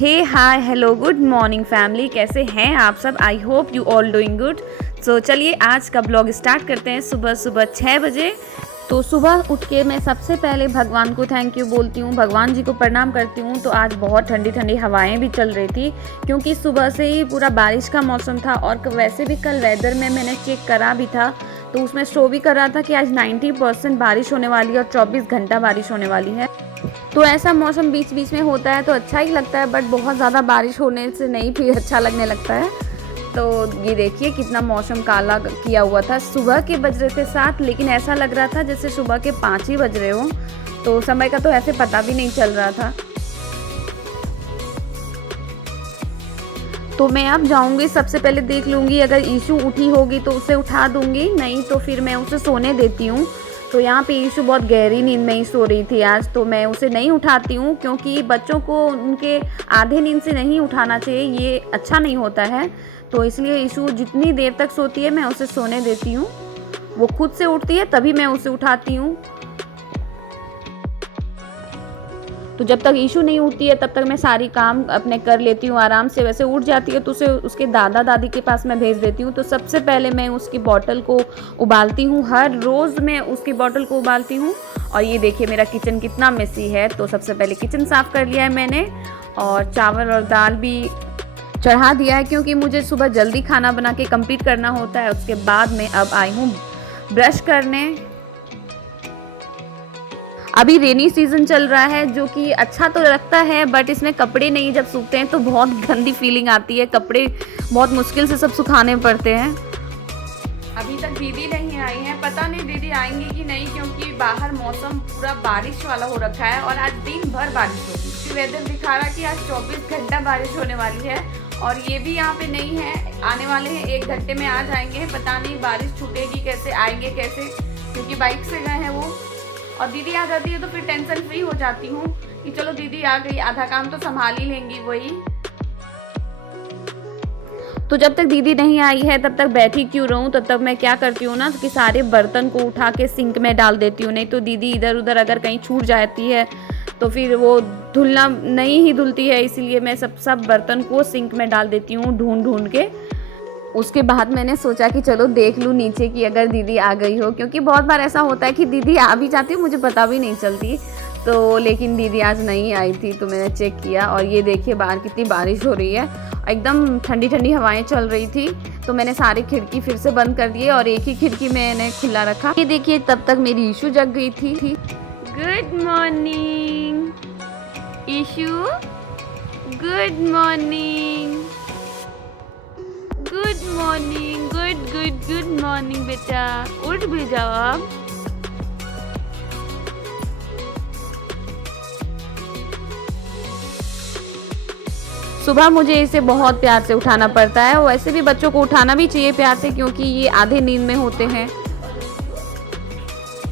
हे hi hello good morning family, कैसे हैं आप सब। I hope you all doing good. So चलिए आज का ब्लॉग स्टार्ट करते हैं सुबह सुबह 6 बजे। तो सुबह उठ के मैं सबसे पहले भगवान को थैंक यू बोलती हूँ, भगवान जी को प्रणाम करती हूँ। तो आज बहुत ठंडी ठंडी हवाएं भी चल रही थी क्योंकि सुबह से ही पूरा बारिश का मौसम था। और वैसे भी कल वेदर में मैंने चेक करा भी था तो उसमें शो भी कर रहा था कि आज 90% बारिश होने वाली है और 24 घंटा बारिश होने वाली है। तो ऐसा मौसम बीच बीच में होता है तो अच्छा ही लगता है, बट बहुत ज़्यादा बारिश होने से नहीं फिर अच्छा लगने लगता है। तो ये देखिए कितना मौसम काला किया हुआ था। सुबह के बज रहे थे 7, लेकिन ऐसा लग रहा था जैसे सुबह के 5 ही बज रहे हो। तो समय का तो ऐसे पता भी नहीं चल रहा था। तो मैं अब जाऊंगी, सबसे पहले देख लूँगी अगर ईशू उठी होगी तो उसे उठा दूंगी, नहीं तो फिर मैं उसे सोने देती हूँ। तो यहाँ पे ईशू बहुत गहरी नींद में ही सो रही थी आज, तो मैं उसे नहीं उठाती हूँ क्योंकि बच्चों को उनके आधे नींद से नहीं उठाना चाहिए, ये अच्छा नहीं होता है। तो इसलिए ईशू जितनी देर तक सोती है मैं उसे सोने देती हूँ। वो खुद से उठती है तभी मैं उसे उठाती हूँ। तो जब तक ईशू नहीं उठती है तब तक मैं सारी काम अपने कर लेती हूँ आराम से। वैसे उठ जाती है तो उसे उसके दादा दादी के पास मैं भेज देती हूँ। तो सबसे पहले मैं उसकी बॉटल को उबालती हूँ, हर रोज़ मैं उसकी बॉटल को उबालती हूँ। और ये देखिए मेरा किचन कितना मेसी है। तो सबसे पहले किचन साफ़ कर लिया है मैंने और चावल और दाल भी चढ़ा दिया है क्योंकि मुझे सुबह जल्दी खाना बना के कंप्लीट करना होता है। उसके बाद मैं अब आई हूँ ब्रश करने। अभी रेनी सीज़न चल रहा है जो कि अच्छा तो लगता है, बट इसमें कपड़े नहीं जब सूखते हैं तो बहुत गंदी फीलिंग आती है। कपड़े बहुत मुश्किल से सब सुखाने पड़ते हैं। अभी तक दीदी नहीं आई हैं, पता नहीं दीदी आएंगी कि नहीं क्योंकि बाहर मौसम पूरा बारिश वाला हो रखा है और आज दिन भर बारिश होगी। वेदर दिखा रहा कि आज 24 घंटा बारिश होने वाली है। और ये भी यहाँ पे नहीं है, आने वाले हैं 1 घंटे में आ जाएंगे। पता नहीं बारिश छूटेगी कैसे, आएंगे कैसे, क्योंकि बाइक से गए हैं वो। और दीदी आ जाती है तो फिर टेंशन फ्री हो जाती हूँ कि चलो दीदी आ गई, आधा काम तो संभाल ही लेंगी वही। तो जब तक दीदी नहीं आई है तब तक बैठी क्यों रहूँ। तो तब मैं क्या करती हूँ ना कि सारे बर्तन को उठा के सिंक में डाल देती हूँ, नहीं तो दीदी इधर उधर अगर कहीं छूट जाती है तो फिर वो धुलना नहीं ही धुलती है। इसीलिए मैं सब बर्तन को सिंक में डाल देती हूँ ढूंढ ढूंढ के। उसके बाद मैंने सोचा कि चलो देख लूँ नीचे की अगर दीदी आ गई हो, क्योंकि बहुत बार ऐसा होता है कि दीदी आ भी जाती है मुझे पता भी नहीं चलती। तो लेकिन दीदी आज नहीं आई थी तो मैंने चेक किया और ये देखिए बाहर कितनी बारिश हो रही है, एकदम ठंडी ठंडी हवाएं चल रही थी। तो मैंने सारी खिड़की फिर से बंद कर दिए और एक ही खिड़की मैंने खुला रखा। ये देखिए तब तक मेरी ईशू जग गई थी। Good morning Ishu, good morning, good morning, good morning बेटा, उठ भी जाओ आप। सुबह मुझे इसे बहुत प्यार से उठाना पड़ता है, वैसे भी बच्चों को उठाना भी चाहिए प्यार से क्योंकि ये आधे नींद में होते हैं।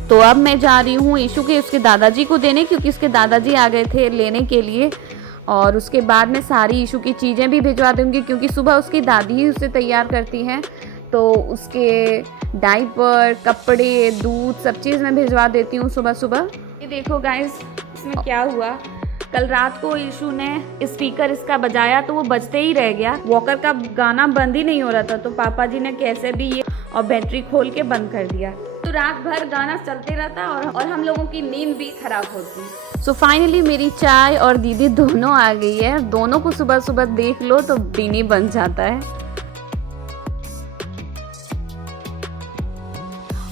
तो अब मैं जा रही हूँ ईशू के उसके दादाजी को देने, क्योंकि उसके दादाजी आ गए थे लेने के लिए। और उसके बाद मैं सारी ईशू की चीज़ें भी भिजवा दूँगी क्योंकि सुबह उसकी दादी ही उसे तैयार करती हैं। तो उसके डाइपर, कपड़े, दूध सब चीज़ मैं भिजवा देती हूँ सुबह सुबह। ये देखो गाइस इसमें क्या हुआ, कल रात को ईशू ने स्पीकर इसका बजाया तो वो बजते ही रह गया। वॉकर का गाना बंद ही नहीं हो रहा था, तो पापा जी ने कैसे भी ये और बैटरी खोल के बंद कर दिया। तो रात भर गाना चलते रहता और हम लोगों की नींद भी खराब होती। सो फाइनली मेरी चाय और दीदी दोनों आ गई है। दोनों को सुबह सुबह देख लो तो दिन ही बन जाता है।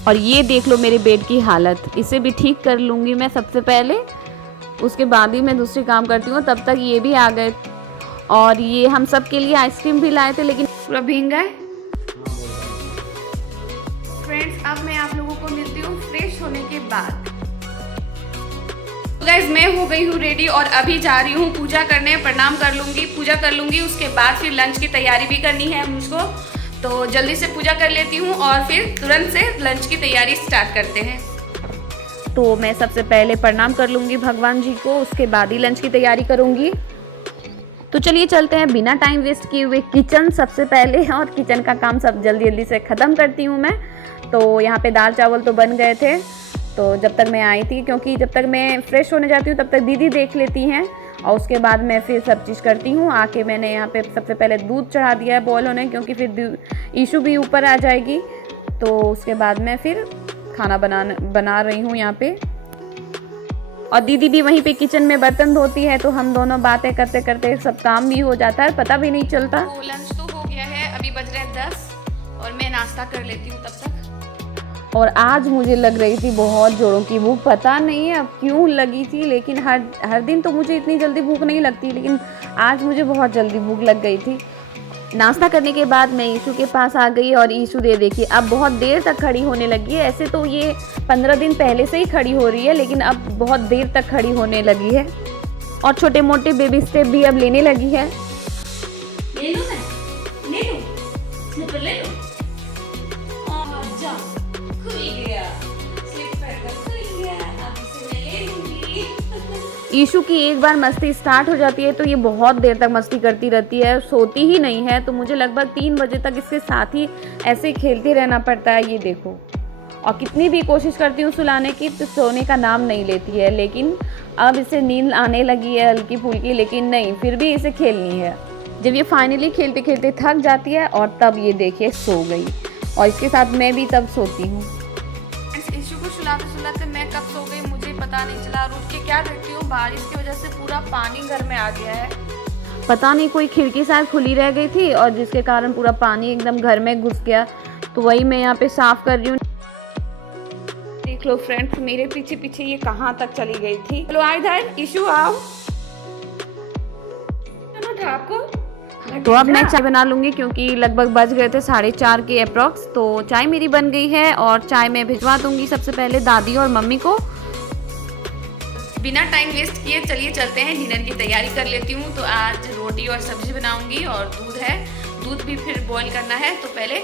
और ये देख लो मेरे बेड की हालत, इसे भी ठीक कर लूँगी मैं सबसे पहले, उसके बाद ही मैं दूसरी काम करती हूँ। तब तक ये भी आ गए और ये हम सब के लिए आइसक्रीम भी लाए थे लेकिन पूरा भीग गए। फ्रेंड्स अब मैं आप लोगों को मिलती हूँ फ्रेश होने के बाद। तो गाइस मैं हो गई हूँ रेडी और अभी जा रही हूँ पूजा करने। प्रणाम कर लूँगी, पूजा कर लूँगी, उसके बाद फिर लंच की तैयारी भी करनी है मुझको। तो जल्दी से पूजा कर लेती हूँ और फिर तुरंत से लंच की तैयारी स्टार्ट करते हैं। तो मैं सबसे पहले प्रणाम कर लूँगी भगवान जी को, उसके बाद ही लंच की तैयारी करूँगी। तो चलिए चलते हैं बिना टाइम वेस्ट किए हुए किचन सबसे पहले, और किचन का काम सब जल्दी जल्दी से ख़त्म करती हूँ मैं। तो यहाँ पे दाल चावल तो बन गए थे तो जब तक मैं आई थी, क्योंकि जब तक मैं फ्रेश होने जाती हूँ तब तक दीदी देख लेती हैं और उसके बाद मैं फिर सब चीज़ करती हूँ। आके मैंने यहाँ पे सबसे पहले दूध चढ़ा दिया है बॉयल होने, क्योंकि फिर ईशू भी ऊपर आ जाएगी। तो उसके बाद मैं फिर खाना बना रही हूँ यहाँ पे, और दीदी भी वहीं पे किचन में बर्तन धोती है। तो हम दोनों बातें करते करते सब काम भी हो जाता है, पता भी नहीं चलता। तो लंच तो हो गया है, अभी बज रहे हैं 10 और मैं नाश्ता कर लेती हूँ तब तक। और आज मुझे लग रही थी बहुत जोरों की भूख, पता नहीं है अब क्यों लगी थी, लेकिन हर दिन तो मुझे इतनी जल्दी भूख नहीं लगती, लेकिन आज मुझे बहुत जल्दी भूख लग गई थी। नाश्ता करने के बाद मैं ईशू के पास आ गई, और ईशू देखिए अब बहुत देर तक खड़ी होने लगी है। ऐसे तो ये 15 दिन पहले से ही खड़ी हो रही है, लेकिन अब बहुत देर तक खड़ी होने लगी है, और छोटे मोटे बेबी स्टेप भी अब लेने लगी है। ले लूं मैं? ले लूं? स्लीपर ले लूं? जा, खुल गया। स्लीपर का खुल गया, अब इसे मैं ले लूंगी। ईशू की एक बार मस्ती स्टार्ट हो जाती है तो ये बहुत देर तक मस्ती करती रहती है, सोती ही नहीं है। तो मुझे लगभग 3 बजे तक इसके साथ ही ऐसे खेलते रहना पड़ता है, ये देखो। और कितनी भी कोशिश करती हूँ सुलाने की तो सोने का नाम नहीं लेती है, लेकिन अब इसे नींद आने लगी है हल्की फुल्की, लेकिन नहीं, फिर भी इसे खेलनी है। जब ये फाइनली खेलते खेलते थक जाती है, और तब ये देखिए सो गई, और इसके साथ मैं भी तब सोती हूँ। ईशू को सुलाते सुलाते मैं कब सो गई मुझे पता नहीं चला। और उठ के क्या देखती हूँ, बारिश की वजह से पूरा पानी घर में आ गया है। पता नहीं कोई खिड़की शायद खुली रह गई थी, और जिसके कारण पूरा पानी एकदम घर में घुस गया। तो वही मैं यहाँ पे साफ कर रही हूँ। देख लो फ्रेंड्स, मेरे पीछे पीछे ये कहाँ तक चली गई थी। चलो आ इधर, ईशू आओ। आपको तो अब मैं चाय बना लूँगी, क्योंकि लगभग बज गए थे 4:30 के अप्रॉक्स। तो चाय मेरी बन गई है, और चाय मैं भिजवा दूँगी सबसे पहले दादी और मम्मी को। बिना टाइम वेस्ट किए चलिए चलते हैं, डिनर की तैयारी कर लेती हूँ। तो आज रोटी और सब्जी बनाऊंगी, और दूध है, दूध भी फिर बॉईल करना है। तो पहले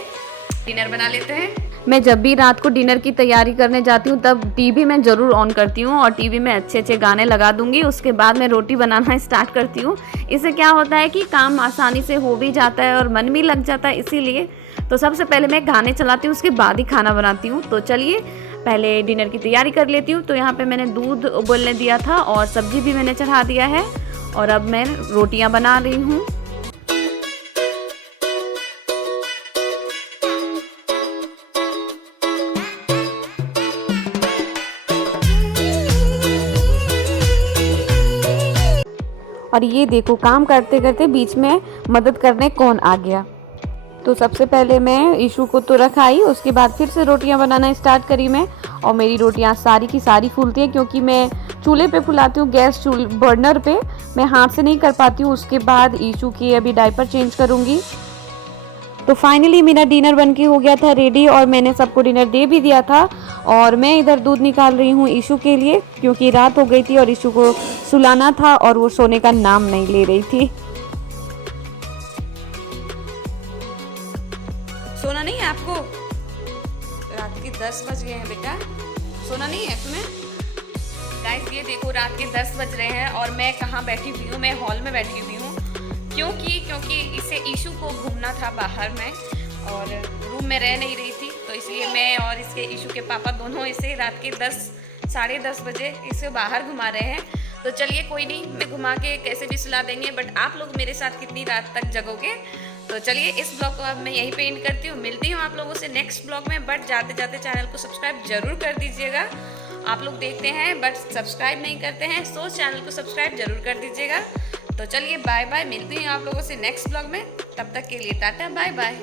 डिनर बना लेते हैं। मैं जब भी रात को डिनर की तैयारी करने जाती हूँ तब टीवी मैं ज़रूर ऑन करती हूँ, और टीवी में अच्छे अच्छे गाने लगा दूँगी। उसके बाद मैं रोटी बनाना स्टार्ट करती हूँ। इससे क्या होता है कि काम आसानी से हो भी जाता है और मन भी लग जाता है, इसीलिए तो सबसे पहले मैं गाने चलाती हूँ, उसके बाद ही खाना बनाती हूँ। तो चलिए पहले डिनर की तैयारी कर लेती हूँ। तो यहाँ पे मैंने दूध उबलने दिया था, और सब्जी भी मैंने चढ़ा दिया है, और अब मैं रोटियाँ बना रही हूँ। और ये देखो काम करते करते बीच में मदद करने कौन आ गया। तो सबसे पहले मैं ईशू को तो रखाई, उसके बाद फिर से रोटियां बनाना स्टार्ट करी मैं। और मेरी रोटियां सारी की सारी फूलती हैं, क्योंकि मैं चूल्हे पे फुलाती हूँ, गैस बर्नर पे मैं हाथ से नहीं कर पाती हूँ। उसके बाद ईशू की अभी डायपर चेंज करूँगी। तो फाइनली मेरा डिनर बनके हो गया था रेडी, और मैंने सबको डिनर दे भी दिया था। और मैं इधर दूध निकाल रही हूँ ईशू के लिए, क्योंकि रात हो गई थी और ईशू को सुलाना था, और वो सोने का नाम नहीं ले रही थी। सोना नहीं है आपको? रात के 10 बज गए हैं बेटा, सोना नहीं है तुम्हें? गाइस ये देखो रात के 10 बज रहे हैं, और मैं कहाँ बैठी हुई हूँ, मैं हॉल में बैठी हुई हूँ। क्योंकि इसे ईशू को घूमना था बाहर में, और रूम में रह नहीं रही थी। तो इसलिए मैं और इसके ईशू के पापा दोनों इसे रात के 10-10:30 बजे इसे बाहर घुमा रहे हैं। तो चलिए कोई नहीं, मैं घुमा के कैसे भी सुला देंगे, बट आप लोग मेरे साथ कितनी रात तक जगोगे। तो चलिए इस ब्लॉग को अब मैं यहीं पे एंड करती हूँ। मिलती हूँ आप लोगों से नेक्स्ट ब्लॉग में, बट जाते जाते चैनल को सब्सक्राइब जरूर कर दीजिएगा। आप लोग देखते हैं बट सब्सक्राइब नहीं करते हैं, सो चैनल को सब्सक्राइब जरूर कर दीजिएगा। तो चलिए बाय बाय, मिलती हूँ आप लोगों से नेक्स्ट ब्लॉग में। तब तक के लिए टाटा बाय बाय।